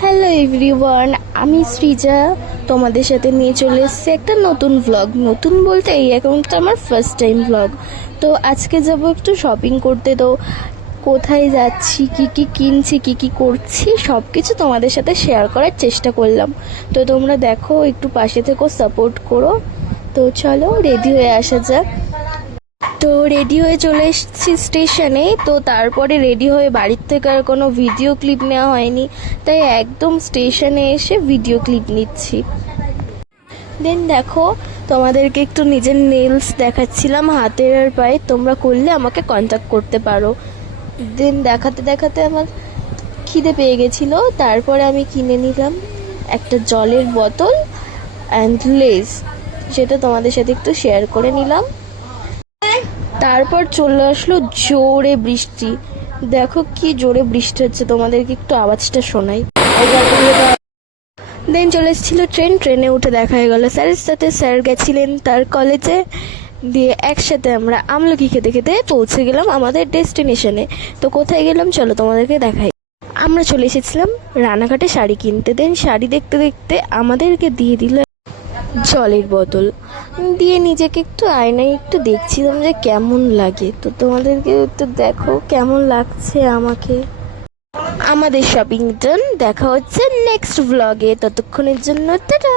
Hello everyone, আমি সৃজা তোমাদের সাথে নিয়ে চলে এসেছি একটা নতুন ভ্লগ। নতুন বলতে এই অ্যাকাউন্টটা আমার ফার্স্ট টাইম ভ্লগ। তো আজকে যাব একটু শপিং করতে। তো কোথায় যাচ্ছি, কি কি কিনছি, কি কি করছি, সব কিছু তোমাদের সাথে শেয়ার করার চেষ্টা করলাম। তো তোমরা দেখো, একটু পাশে থেকো, সাপোর্ট করো। তো চলো রেডি হয়ে আসা যাক। তো রেডি হয়ে চলে এসেছি স্টেশনে। তো তারপরে রেডি হয়ে বাড়ির থেকে আর কোনো ভিডিও ক্লিপ নেওয়া হয়নি, তাই একদম স্টেশনে এসে ভিডিও ক্লিপ নিচ্ছি। দেন দেখো, তোমাদেরকে একটু নিজের নেলস দেখাচ্ছিলাম, হাতের আর পায়ে। তোমরা করলে আমাকে কন্ট্যাক্ট করতে পারো। দেন দেখাতে দেখাতে আমার খিদে পেয়ে গেছিলো, তারপরে আমি কিনে নিলাম একটা জলের বোতল অ্যান্ড লেস, সেটা তোমাদের সাথে একটু শেয়ার করে নিলাম। তারপর চলে আসলো জোরে বৃষ্টি। দেখো কি জোরে বৃষ্টি হচ্ছে, তোমাদেরকে একটু আওয়াজটা শোনাই। দেন চলে এসেছিলো ট্রেনে উঠে দেখা হয়ে গেল স্যারের সাথে। স্যার গেছিলেন তার কলেজে, দিয়ে একসাথে আমরা আমলকি খেতে খেতে পৌঁছে গেলাম আমাদের ডেস্টিনেশনে। তো কোথায় গেলাম চলো তোমাদেরকে দেখাই। আমরা চলে এসেছিলাম রানাঘাটে শাড়ি কিনতে। দেন শাড়ি দেখতে দেখতে আমাদেরকে দিয়ে দিল জলের বোতল, দিয়ে নিজেকে একটু আয়নায় একটু দেখছিলাম যে কেমন লাগে। তো তোমাদেরকে একটু দেখো কেমন লাগছে আমাকে। আমাদের শপিং ডান, দেখা হচ্ছে নেক্সট ভ্লগে। ততক্ষণের জন্য টাটা।